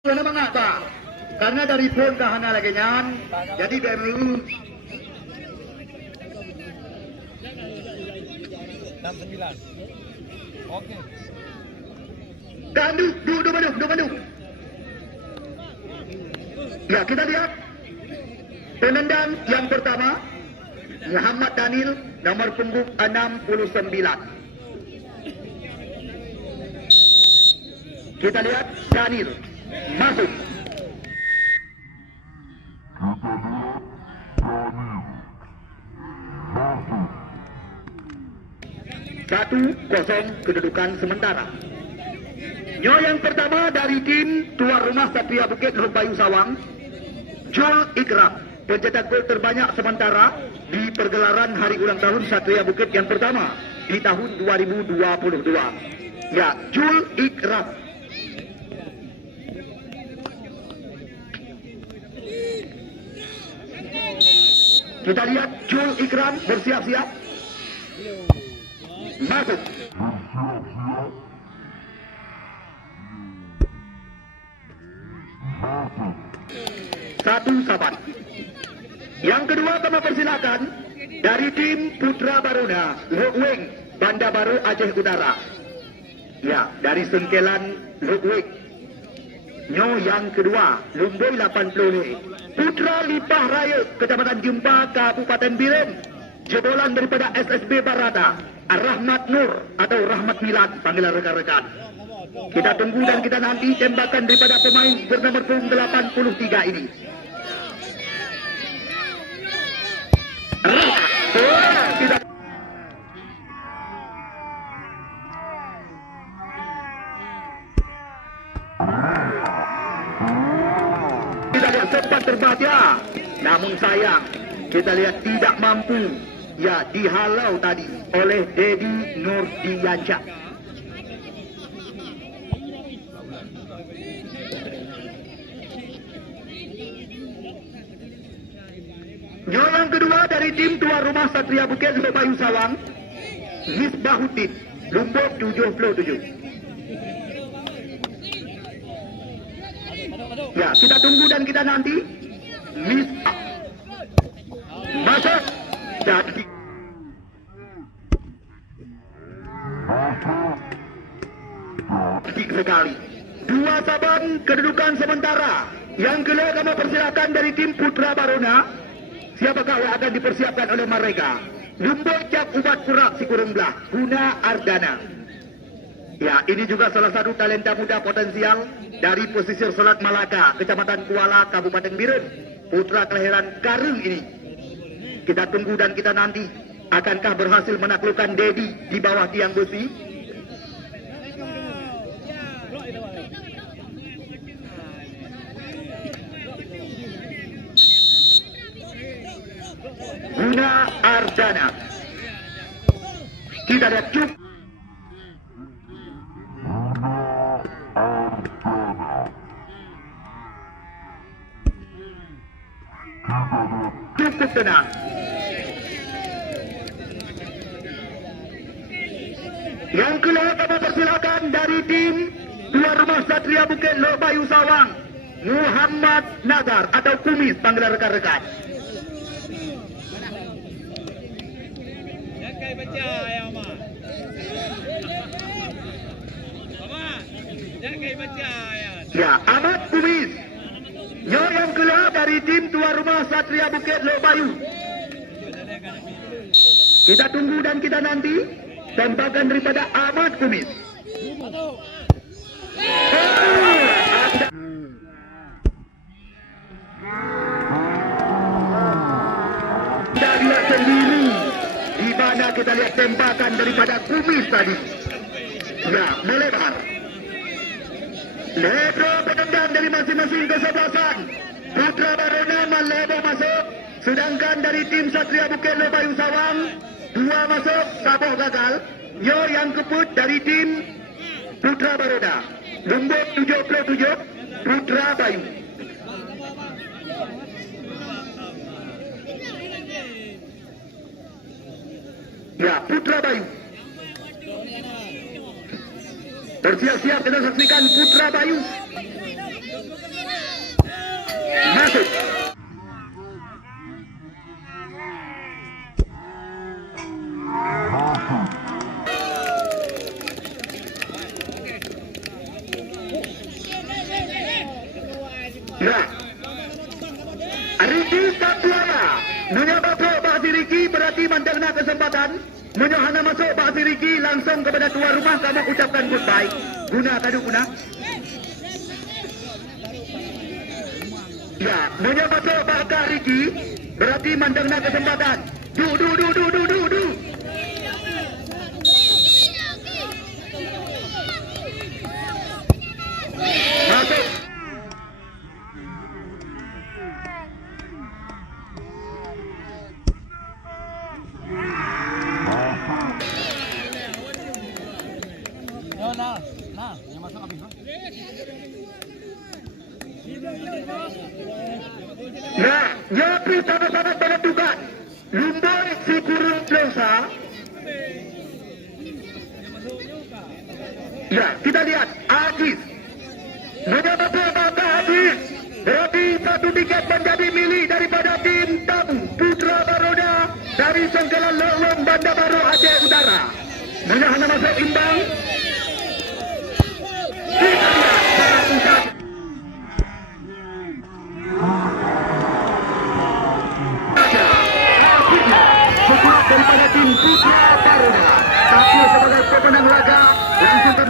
Mana mengapa? Karena dari pun kahana lagi nyan, jadi BMU 69. Oke. Gandu, dua Bandung. Ya, kita lihat penendang yang pertama Muhammad Daniel, nomor punggung 69. Kita lihat Daniel masuk. Satu kosong kedudukan sementara. Nyo yang pertama dari tim tuan rumah Satria Bukit Lok Bayu Sawang, Jul Ikram, pencetak gol terbanyak sementara di pergelaran hari ulang tahun Satria Bukit yang pertama di tahun 2022. Ya, Jul Ikram. Kita lihat Jul Ikram bersiap-siap. Masuk. Satu sahabat. Yang kedua kami persilakan dari tim Putra Baruna, Lukwing, Banda Baru Aceh Utara. Ya, dari Sengkelan Lukwing. Nyo yang kedua, Lumboi 80. Putra Lipah Raya, Kecamatan Jempa, Kabupaten Biren. Jebolan daripada SSB Barata, Rahmat Nur atau Rahmat Milad, panggilan rekan-rekan. Kita tunggu dan kita nanti tembakan daripada pemain bernomor punggung 83 ini. Kita lihat sempat terbaca, namun sayang kita lihat tidak mampu. Ya, dihalau tadi oleh Dedi Nurdiansyah. Nyo yang kedua dari tim tuan rumah Satria Bukit Lok Bayu Sawang, Misbahuddin, Lombok 77. Ya, kita tunggu dan kita nanti. Misbah masuk jadi sekali. Dua saban kedudukan sementara. Yang kedua kami persilakan dari tim Putra Baruna. Siapakah yang akan dipersiapkan oleh mereka? Lumboi Cap Ubat Purak Sikurung Belah, Guna Ardana. Ya, ini juga salah satu talenta muda potensial dari pesisir Selat Malaka, Kecamatan Kuala, Kabupaten Biren. Putra kelahiran Karung ini. Kita tunggu dan kita nanti. Akankah berhasil menaklukkan Dedi di bawah tiang besi? Guna Ardana. Kita lihat cuk. Cukup tenang. Yang kedua kami persilakan dari tim tuan rumah Satria Bukit Lok Bayu Sawang, Muhammad Nazar atau Kumis panggilan rekan-rekan. Jagai baca ya Mak. Mak, jagai baca ya. Ya, Ahmad Kumis. Nyo yang kedua dari tim tuan rumah Satria Bukit Lok Bayu. Kita tunggu dan kita nanti tembakan daripada Ahmad Kumis. Kita lihat sendiri di mana kita lihat tembakan daripada Kumis tadi. Ya, melebar. Lebar penendang dari masing-masing kesebelasan. Putra Baruna melebar masuk. Sedangkan dari tim Satria Bukit Lok Bayu Sawang, dua masuk, Saboh gagal. Yo yang keput dari tim Putra Baruna, Lombok 77, Putra Bayu. Ya, Putra Bayu. Bersiap-siap kita saksikan Putra Bayu. Masuk. Ya. Riki Katuaya. Nunya masuk Pak Riki berarti mencerna kesempatan. Menyohana masuk Pak Riki langsung kepada tuan rumah kamu ucapkan goodbye. Guna tadi guna. Ya, Nunya masuk Pak Riki berarti mencerna kesempatan. Du. Masuk. Nah, yang masuk habis. Nah, nyapi sangat-sangat menentukan. Lumbur si kurung Plosa. Ya, kita lihat. Aziz. Menyebabkan bangga Aziz. Berarti satu tiket menjadi milik daripada tim tamu Putra Baroda dari Sengkelan Leweng Bandar Baru Aceh Utara. Menyahana masuk imbang. Kita lihat. Satu satu. Daripada tim Putra Baroda. Tapi sebagai pemenang laga langsung kami